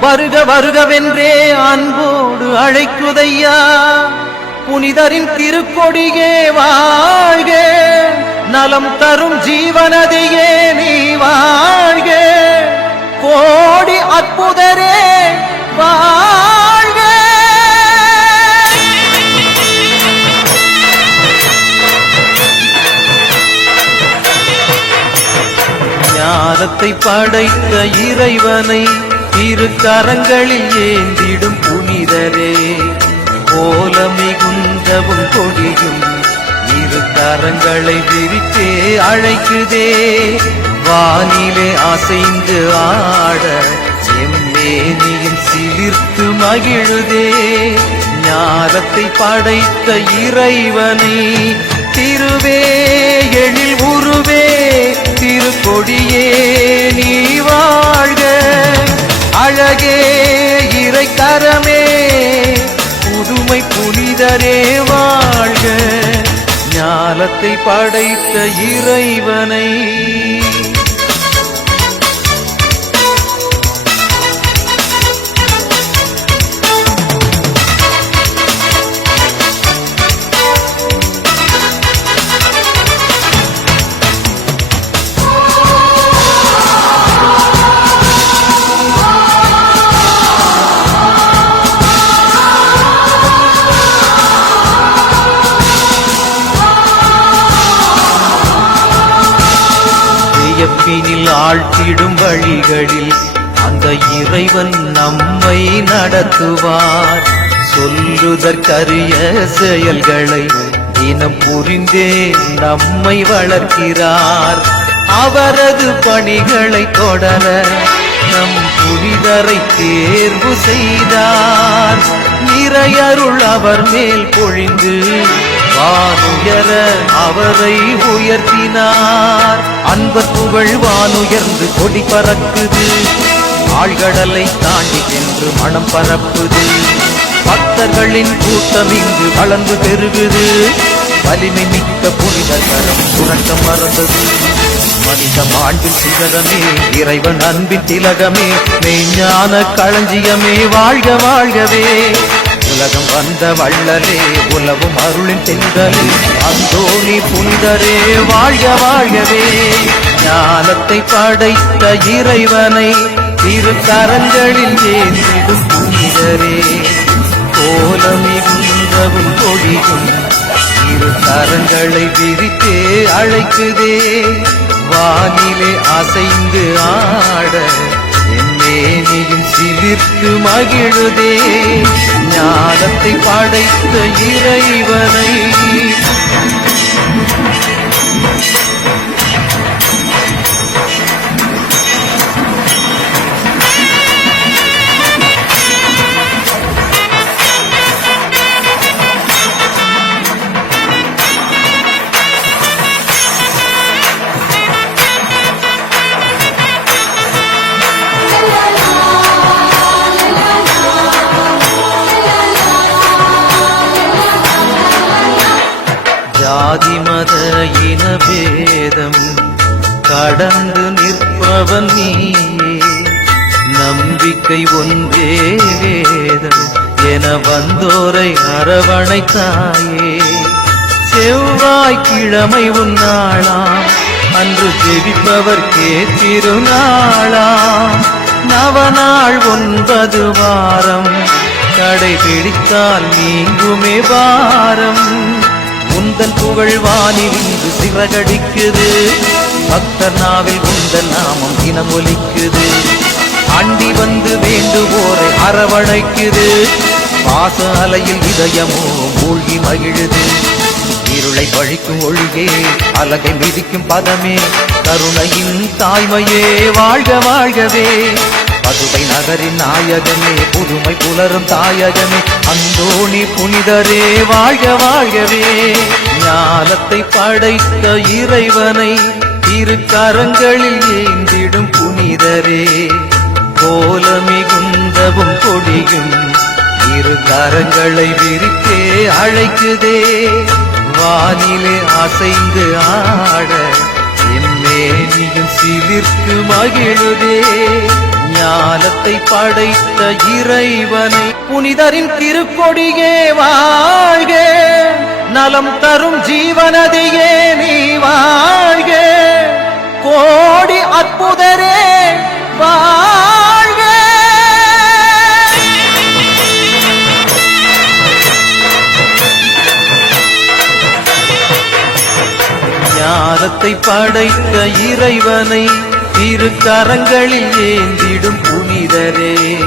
வருக வருகவென்றே அன்போடு அழைக்குதையா. புனிதரின் திருக்கொடியே வாழ்க. நலம் தரும் ஜீவனதியே நீ வாழ்க. கோடி அற்புதரே வாழ்க. ஞானத்தை படைத்த இறைவனை திருக்கரங்களில் ஏந்திடும் புனிதரே. போல மிகுந்தவும் கொடியும் இரு கரங்களை விரித்தே அழைக்குதே. வானிலே அசைந்து ஆட எம்மேனியும் சிலிர்த்து மகிழுதே. ஞானத்தை படைத்த இறைவனை திருவே எழில் உருவே திருக்கொடியே நீ வாழ்க. அழகே இறைக்கரமே புதுமை புனிதரே வாழ்க ஞானத்தை படைத்த இறைவனை. வாழ்வினில் ஆழ்த்திடும் வழிகளில் அந்த இறைவன் நம்மை நடத்துவார். சொல்லுதற்கரிய செயல்களை தினம் புரிந்தே நம்மை வளர்க்கிறார். அவரது பணிகளை தொடர நம் புனிதரை தேர்வு செய்தார். நிறையருள் அவர் மேல் பொழிந்து வானுயர அவரை உயர்த்தினார். அன்ப புகழ் வானுயர்ந்து கொடி பறக்குது. ஆழ்கடலை தாண்டி சென்று மனம் பரப்புது. பக்தர்களின் கூட்டம் இங்கு வளர்ந்து பெருகுது. வலிமை மிக்க புனித கரம் சுரண்ட மறந்தது. மனித மாண்பின் சிகரமே இறைவன் அன்பின் திலகமே மெய்ஞான களஞ்சியமே வாழ்க வாழ்கவே. உலகம் வந்த வள்ளலே உலவும் அருளின் தெந்தலே அந்தோணி புனிதரே வாழ்க வாழ்கவே. ஞானத்தை படைத்த இறைவனை திரு கரங்களில் ஏந்திடும் புனிதரே. கோலமிகுந்தவும் கொடியும் இரு கரங்களை விரித்தே அழைக்குதே. வானிலே அசைந்து ஆட என் மேனியும் சிலிர்த்து மகிழுதே ஞானத்தை படைத்த இறைவனை ஜாதி மத இன கடந்து நிற்பவன் நீ நம்பிக்கை ஒன்றே வேதம் என வந்தோரை அரவணைத்தாயே. செவ்வாய்க்கிழமை உன்னாளாம் அன்று ஜெபிப்பவர்க்கே திருநாளாம் நவநாள் ஒன்பது வாரம் கடைபிடித்தால் நீங்குமே வாரம் உந்தன் புகழ் வானில் இன்று சிறகடிக்குது. பக்தர் நாவில் உந்தன் நாமம் தினம் ஒலிக்குது அண்டி வந்து வேண்டுவோரை அரவணைக்குது. பாச அலையில் இதயமோ மூழ்கி மகிழுது. இருளை பழிக்கும் ஒழியே அலகை மிதிக்கும் பதமே. கருணையின் தாய்மையே வாழ்க வாழ்கவே. பதுவை நகரின் நாயகமே புதுமை புலரும் தாயகமே அந்தோணி புனிதரே வாழ்க வாழ்கவே. ஞானத்தை படைத்த இறைவனை திருக்கரங்களில் ஏந்திடும் புனிதரே. கோலமிகுந்தவும் கொடியும் இரு கரங்களை விரித்தே அழைக்குதே. வானிலே அசைந்து ஆட என் எம்மேனியும் சிலிர்க்கு மகிழுதே. ஞானத்தை படைத்த இறைவனை புனிதரின் திருக்கொடியே வாழ்க. நலம் தரும் ஜீவனதையே நீ வாழ்க. கோடி அற்புதரே வாழ்க. ஞானத்தை படைத்த இறைவனை திருக்கரங்களில் ஏந்திடும் புனிதரே.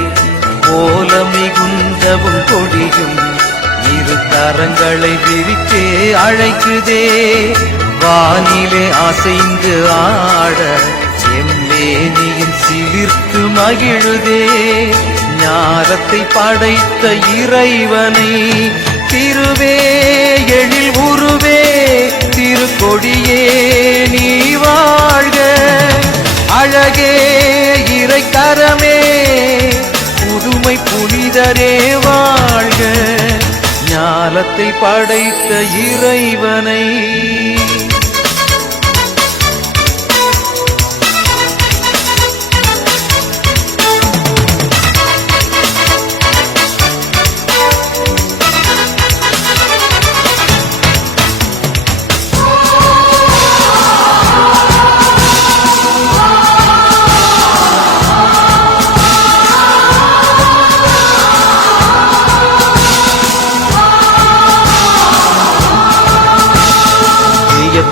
போல மிகுந்தவும் கொடியும் இரு கரங்களை விரித்தே அழைக்குதே. வானிலே அசைந்து ஆட எம்மேனியின் சிலிர்த்து மகிழுதே. ஞானத்தை படைத்த இறைவனை திருவே எழில் உருவே. திருக்கொடியே நீ வாழ்க. அழகே இறை இறைக்கரமே புதுமை புனிதரே வாழ்க ஞாலத்தை படைத்த இறைவனை.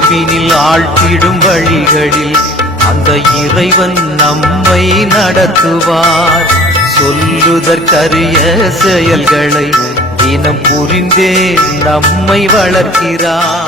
வியப்பினில் ஆழ்த்திடும் வழிகளில் அந்த இறைவன் நம்மை நடத்துவார். சொல்லுதற்கரிய செயல்களை தினம் புரிந்தே நம்மை வளர்க்கிறார்.